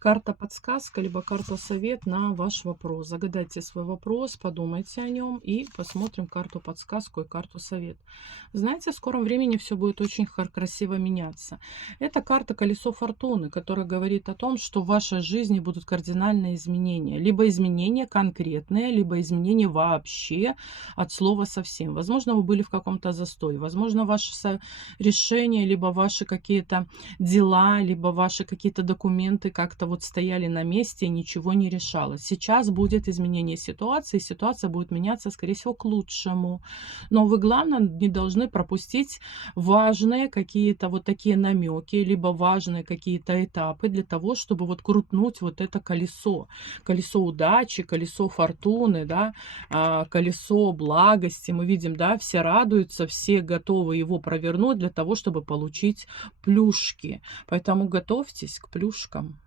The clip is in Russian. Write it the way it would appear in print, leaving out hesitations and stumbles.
Карта подсказка, либо карта совет на ваш вопрос. Загадайте свой вопрос, подумайте о нем и посмотрим карту подсказку и карту совет. Знаете, в скором времени все будет очень красиво меняться. Это карта колесо фортуны, которая говорит о том, что в вашей жизни будут кардинальные изменения. Либо изменения конкретные, либо изменения вообще от слова совсем. Возможно, вы были в каком-то застое. Возможно, ваши решения, либо ваши какие-то дела, либо ваши какие-то документы как-то вот стояли на месте и ничего не решалось. Сейчас будет изменение ситуации, ситуация будет меняться, скорее всего, к лучшему. Но вы, главное, не должны пропустить важные какие-то вот такие намеки, либо важные какие-то этапы для того, чтобы вот крутнуть вот это колесо. Колесо удачи, колесо фортуны, да, колесо благости. Мы видим, да, все радуются, все готовы его провернуть для того, чтобы получить плюшки. Поэтому готовьтесь к плюшкам.